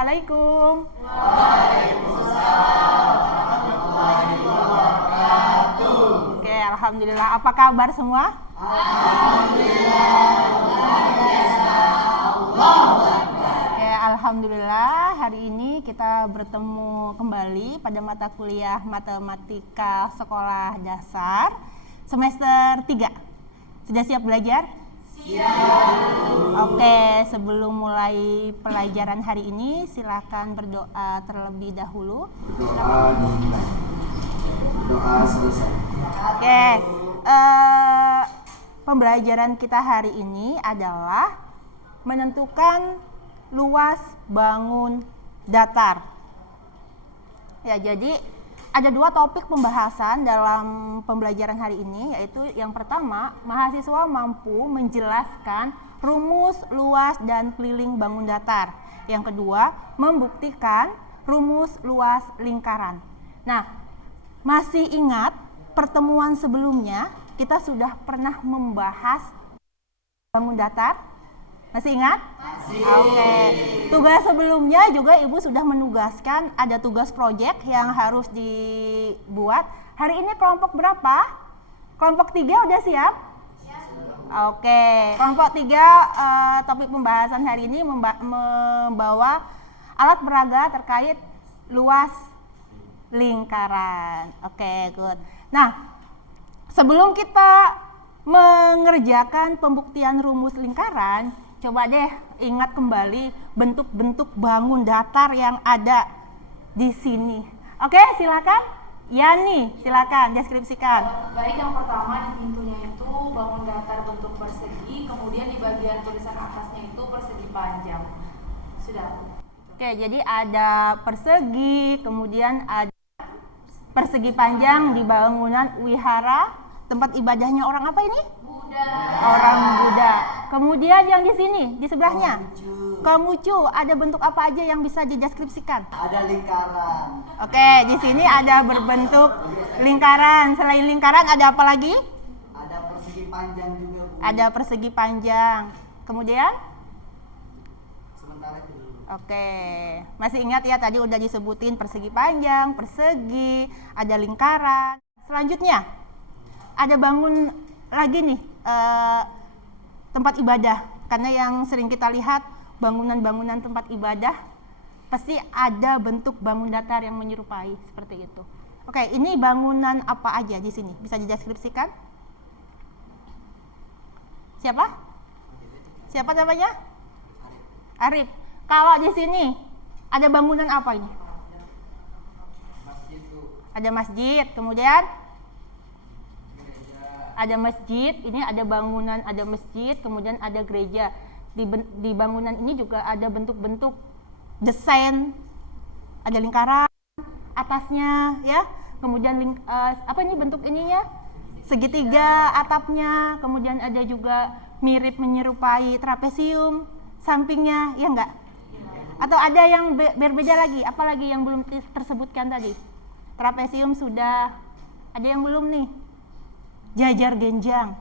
Assalamualaikum. Oke, alhamdulillah. Apa kabar semua? Oke, alhamdulillah hari ini kita bertemu kembali pada mata kuliah Matematika Sekolah Dasar semester 3. Sudah siap belajar? Oke, sebelum mulai pelajaran hari ini, silakan berdoa terlebih dahulu. Doa selesai. Oke, pembelajaran kita hari ini adalah menentukan luas bangun datar. Ya, jadi ada 2 topik pembahasan dalam pembelajaran hari ini, yaitu yang pertama, mahasiswa mampu menjelaskan rumus luas dan keliling bangun datar. Yang kedua, membuktikan rumus luas lingkaran. Nah, masih ingat pertemuan sebelumnya kita sudah pernah membahas bangun datar? Masih ingat? Masih. Oke. Tugas sebelumnya juga Ibu sudah menugaskan ada tugas proyek yang harus dibuat. Hari ini kelompok berapa? Kelompok 3 udah siap? Siap. Oke. Kelompok 3 topik pembahasan hari ini membawa alat peraga terkait luas lingkaran. Oke, good. Nah, sebelum kita mengerjakan pembuktian rumus lingkaran, coba deh ingat kembali bentuk-bentuk bangun datar yang ada di sini. Oke, silakan. Yani, silakan deskripsikan. Baik, yang pertama di pintunya itu bangun datar bentuk persegi, kemudian di bagian tulisan atasnya itu persegi panjang. Sudah. Oke, jadi ada persegi, kemudian ada persegi panjang di bangunan wihara, tempat ibadahnya orang apa ini? Orang Buddha. Kemudian yang di sini, di sebelahnya, Konghucu. Ada bentuk apa aja yang bisa dideskripsikan? Ada lingkaran. Oke, di sini ada berbentuk lingkaran. Selain lingkaran ada apa lagi? Ada persegi panjang juga, Bu. Ada persegi panjang. Kemudian? Sementara itu dulu. Oke, masih ingat ya tadi udah disebutin persegi panjang, persegi, ada lingkaran. Selanjutnya, ada bangun lagi nih tempat ibadah, karena yang sering kita lihat bangunan-bangunan tempat ibadah pasti ada bentuk bangun datar yang menyerupai seperti itu. Oke, ini bangunan apa aja di sini? Bisa dideskripsikan? Siapa? Siapa namanya? Arif. Kalau di sini ada bangunan apa ini? Masjid, Bu. Ada masjid, kemudian ada masjid, ini ada bangunan, ada masjid, kemudian ada gereja. Di bangunan ini juga ada bentuk-bentuk desain, ada lingkaran atasnya, ya. Kemudian apa ini bentuk ininya? Segitiga atapnya, kemudian ada juga mirip menyerupai trapesium sampingnya, ya enggak? Atau ada yang berbeda lagi? Apalagi yang belum tersebutkan tadi? Trapesium sudah, ada yang belum nih? Jajar genjang.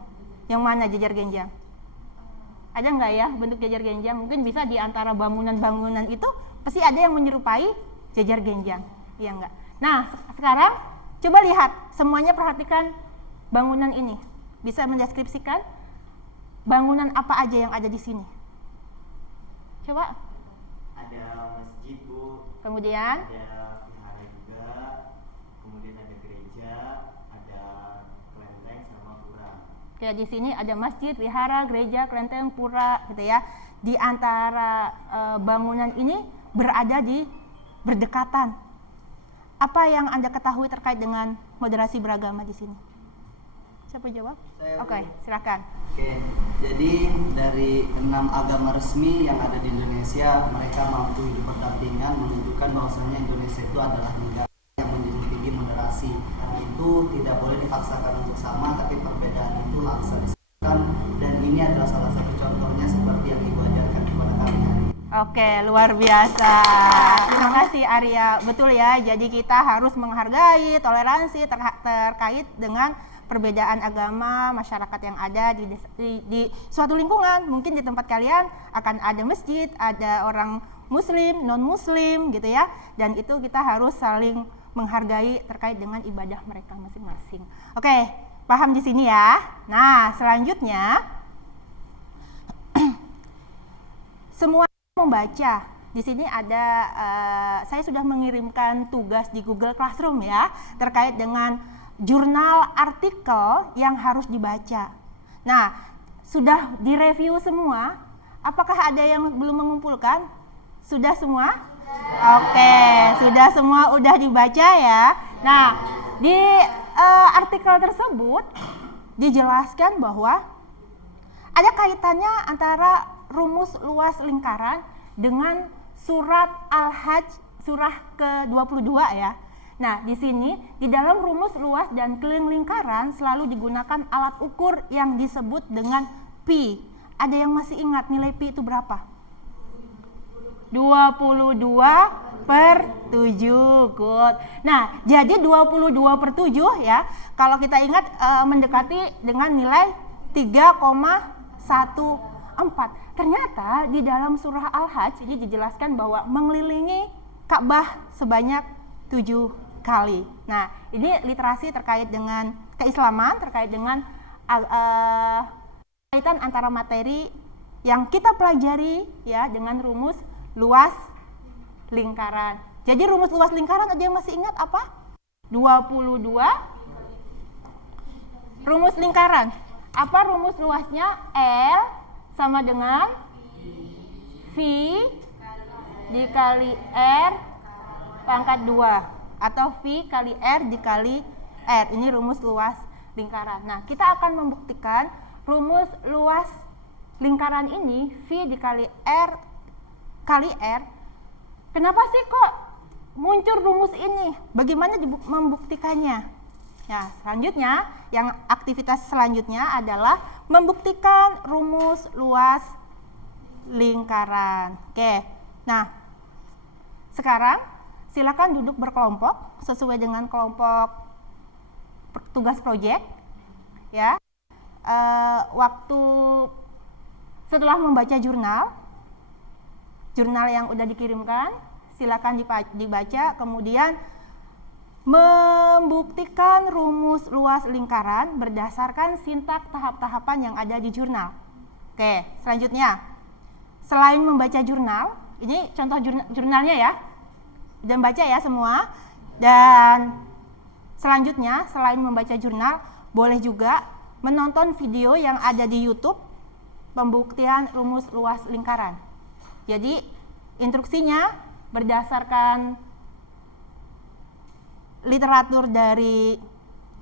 Yang mana jajar genjang? Ada nggak ya bentuk jajar genjang? Mungkin bisa di antara bangunan-bangunan itu pasti ada yang menyerupai jajar genjang. Iya nggak? Nah, sekarang coba lihat, semuanya perhatikan bangunan ini. Bisa mendeskripsikan bangunan apa aja yang ada di sini? Coba. Ada masjid, Bu. Kemudian Ada vihara juga. Kemudian ada gereja, ada kelenteng sama pura. ya di sini ada masjid, wihara, gereja, kelenteng, pura, gitu ya. Di antara bangunan ini berada di berdekatan. Apa yang Anda ketahui terkait dengan moderasi beragama di sini? Siapa jawab? Oke, silakan. Oke, jadi dari 6 agama resmi yang ada di Indonesia, mereka mampu hidup berdampingan, menunjukkan bahwasanya Indonesia itu adalah negara yang menjunjung tinggi moderasi. Itu tidak boleh dipaksakan untuk sama, tapi perbedaan itu harus disatukan. Dan ini adalah salah satu contohnya seperti yang Ibu ajarkan kepada kami. Oke, luar biasa. Terima kasih Arya. Betul ya, jadi kita harus menghargai toleransi terkait dengan perbedaan agama masyarakat yang ada di suatu lingkungan. Mungkin di tempat kalian akan ada masjid, ada orang muslim, non muslim gitu ya. Dan itu kita harus saling menghargai terkait dengan ibadah mereka masing-masing. Oke, paham di sini ya. Nah, selanjutnya semua membaca. Di sini ada saya sudah mengirimkan tugas di Google Classroom ya terkait dengan jurnal artikel yang harus dibaca. Nah, sudah direview semua. Apakah ada yang belum mengumpulkan? Sudah semua? Oke, sudah semua udah dibaca ya. Nah, di artikel tersebut dijelaskan bahwa ada kaitannya antara rumus luas lingkaran dengan surat Al-Hajj surah ke-22 ya. Nah, di sini di dalam rumus luas dan keliling lingkaran selalu digunakan alat ukur yang disebut dengan pi. Ada yang masih ingat nilai pi itu berapa? 22/7. Good. Nah, jadi 22/7 ya. Kalau kita ingat mendekati dengan nilai 3,14. Ternyata di dalam surah Al-Hajj ini dijelaskan bahwa mengelilingi Ka'bah sebanyak 7 kali. Nah, ini literasi terkait dengan keislaman, terkait dengan kaitan antara materi yang kita pelajari ya dengan rumus luas lingkaran. Jadi rumus luas lingkaran ada yang masih ingat apa? 22 rumus lingkaran. Apa rumus luasnya? L sama dengan V dikali R pangkat 2 atau V kali R dikali R. Ini rumus luas lingkaran. Nah, kita akan membuktikan rumus luas lingkaran ini V dikali R kali R. Kenapa sih kok muncul rumus ini? Bagaimana membuktikannya? Ya, selanjutnya, yang aktivitas selanjutnya adalah membuktikan rumus luas lingkaran. Oke, nah sekarang silakan duduk berkelompok sesuai dengan kelompok tugas proyek. Ya, waktu setelah membaca jurnal yang udah dikirimkan, silakan dibaca, kemudian membuktikan rumus luas lingkaran berdasarkan sintak tahap-tahapan yang ada di jurnal. Oke, selanjutnya, selain membaca jurnal, ini contoh jurnalnya ya, dan baca ya semua. Dan selanjutnya, selain membaca jurnal, boleh juga menonton video yang ada di YouTube pembuktian rumus luas lingkaran. Jadi instruksinya berdasarkan literatur dari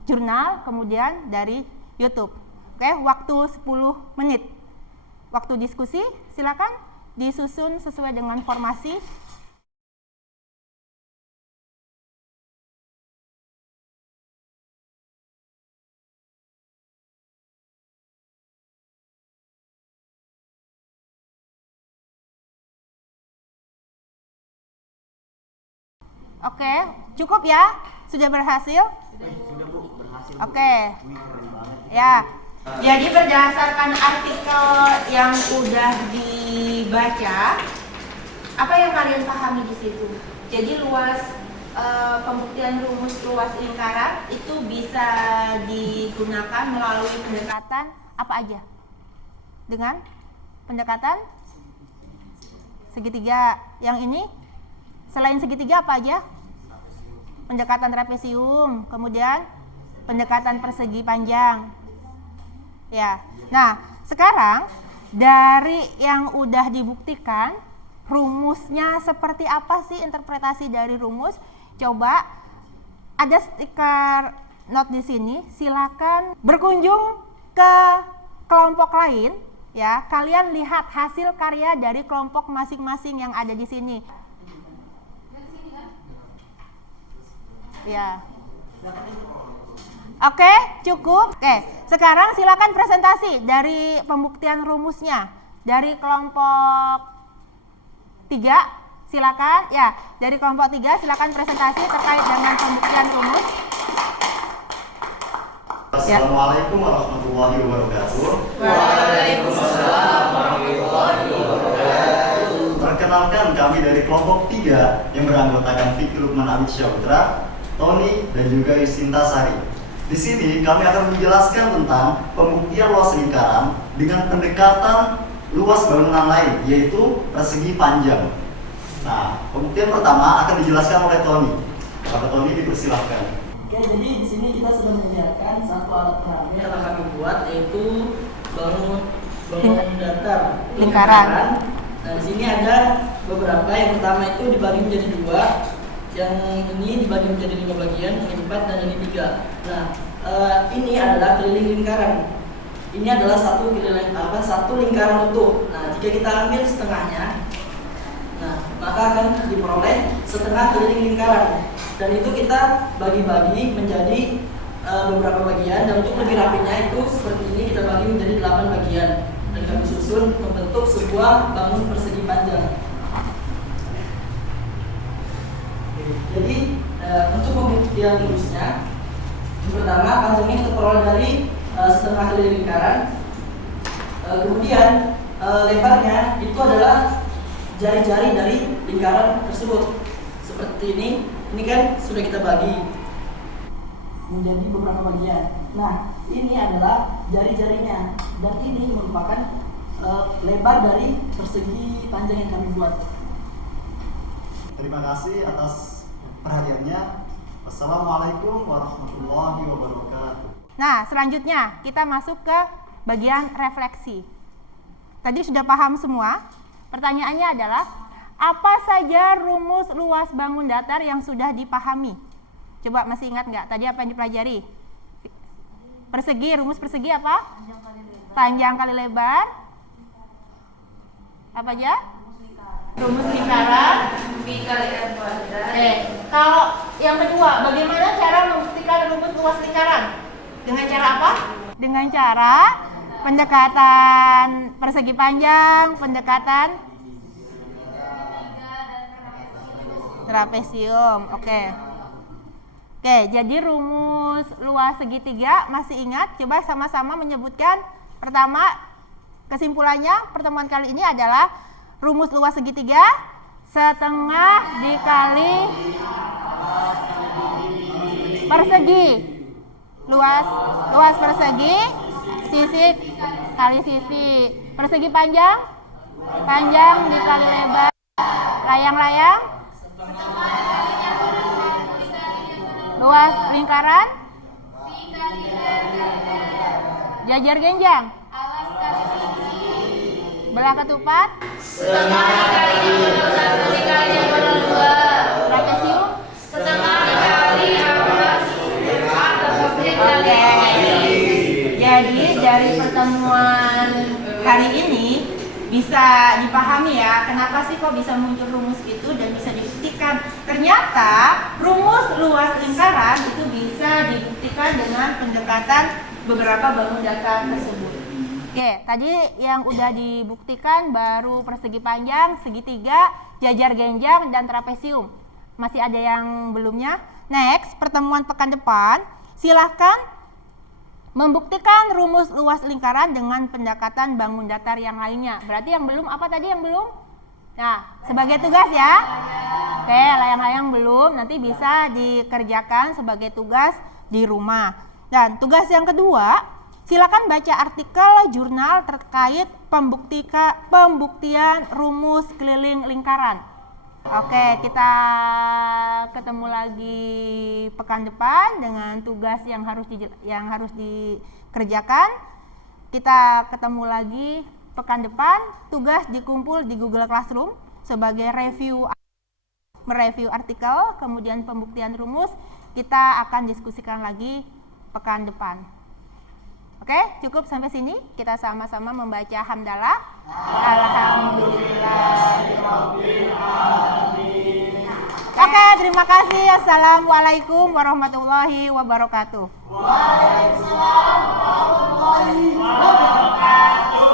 jurnal, kemudian dari YouTube. Oke, waktu 10 menit. Waktu diskusi silakan disusun sesuai dengan formasi. Oke, cukup ya? Sudah berhasil? Sudah Bu, berhasil. Oke. Wih, keren banget. Ya. Jadi berdasarkan artikel yang udah dibaca, apa yang kalian pahami di situ? Jadi luas pembuktian rumus luas lingkaran itu bisa digunakan melalui pendekatan apa aja? Dengan pendekatan segitiga. Yang ini selain segitiga apa aja? Pendekatan trapesium, kemudian pendekatan persegi panjang. Ya. Nah, sekarang dari yang udah dibuktikan, rumusnya seperti apa sih interpretasi dari rumus? Coba ada stiker note di sini, silakan berkunjung ke kelompok lain ya. Kalian lihat hasil karya dari kelompok masing-masing yang ada di sini. Ya. Oke, cukup. Oke, sekarang silakan presentasi dari pembuktian rumusnya dari kelompok 3. Silakan ya, dari kelompok 3 silakan presentasi terkait dengan pembuktian rumus. Assalamualaikum warahmatullahi wabarakatuh. Waalaikumsalam warahmatullahi wabarakatuh. Perkenalkan kami dari kelompok 3 yang beranggotakan Fikri Lukman Abid Syautra, Tony, dan juga Yusinta Sari. Di sini kami akan menjelaskan tentang pembuktian luas lingkaran dengan pendekatan luas bangunan lain, yaitu persegi panjang. Nah, pembuktian pertama akan dijelaskan oleh Tony. Bapak Tony dipersilahkan. Oke, jadi di sini kita sudah menyediakan satu alat peraga yang akan kami buat, yaitu bangun datar Lingkaran. Nah, di sini ada beberapa. Yang pertama itu dibagi menjadi 2, yang ini dibagi menjadi 5 bagian, ini 4 dan ini 3. Nah, ini adalah keliling lingkaran. Ini adalah satu lingkaran utuh. Nah, jika kita ambil setengahnya, nah maka akan diperoleh setengah keliling lingkaran. Dan itu kita bagi-bagi menjadi beberapa bagian, dan untuk lebih rapinya itu seperti ini kita bagi menjadi 8 bagian dan kami susun membentuk sebuah bangun persegi panjang. Jadi untuk pembuktian lurusnya, yang pertama panjangnya kita peroleh dari setengah keliling lingkaran. Kemudian lebarnya itu adalah jari-jari dari lingkaran tersebut. Seperti ini kan sudah kita bagi menjadi beberapa bagian. Nah, ini adalah jari-jarinya, dan ini merupakan lebar dari persegi panjang yang kami buat. Terima kasih atas perhatiannya. Wassalamualaikum warahmatullahi wabarakatuh. Nah, selanjutnya kita masuk ke bagian refleksi. Tadi sudah paham semua. Pertanyaannya adalah, apa saja rumus luas bangun datar yang sudah dipahami? Coba masih ingat nggak? Tadi apa yang dipelajari? Persegi, rumus persegi apa? Panjang kali lebar. Apa aja? Rumus lingkaran. V kali R kuadrat. Oke. Kalau yang kedua, bagaimana cara membuktikan rumus luas lingkaran? Dengan cara apa? Dengan cara pendekatan persegi panjang, pendekatan trapesium. Oke, jadi rumus luas segitiga masih ingat? Coba sama-sama menyebutkan. Pertama, kesimpulannya pertemuan kali ini adalah rumus luas segitiga setengah dikali persegi. Luas persegi, sisi kali sisi. Persegi panjang dikali lebar. Layang-layang, luas lingkaran, jajar genjang, belah ketupat, trapesium, Oke. Jadi dari pertemuan hari ini bisa dipahami ya, kenapa sih kok bisa muncul rumus itu dan bisa dibuktikan. Ternyata rumus luas lingkaran itu bisa dibuktikan dengan pendekatan beberapa bangun datar tersebut. Oke, tadi yang udah dibuktikan baru persegi panjang, segitiga, jajar genjang, dan trapesium. Masih ada yang belumnya? Next, pertemuan pekan depan, silahkan membuktikan rumus luas lingkaran dengan pendekatan bangun datar yang lainnya. Berarti yang belum, apa tadi yang belum? Nah, sebagai tugas ya. Oke, layang-layang belum, nanti bisa dikerjakan sebagai tugas di rumah. Dan tugas yang kedua, silakan baca artikel jurnal terkait pembuktian rumus keliling lingkaran. Oke, kita ketemu lagi pekan depan dengan tugas yang harus dikerjakan. Kita ketemu lagi pekan depan, tugas dikumpul di Google Classroom sebagai mereview artikel, kemudian pembuktian rumus. Kita akan diskusikan lagi pekan depan. Oke, cukup sampai sini. Kita sama-sama membaca hamdalah. Alhamdulillahirabbil alamin. Oke, terima kasih. Assalamualaikum warahmatullahi wabarakatuh. Waalaikumsalam warahmatullahi wabarakatuh.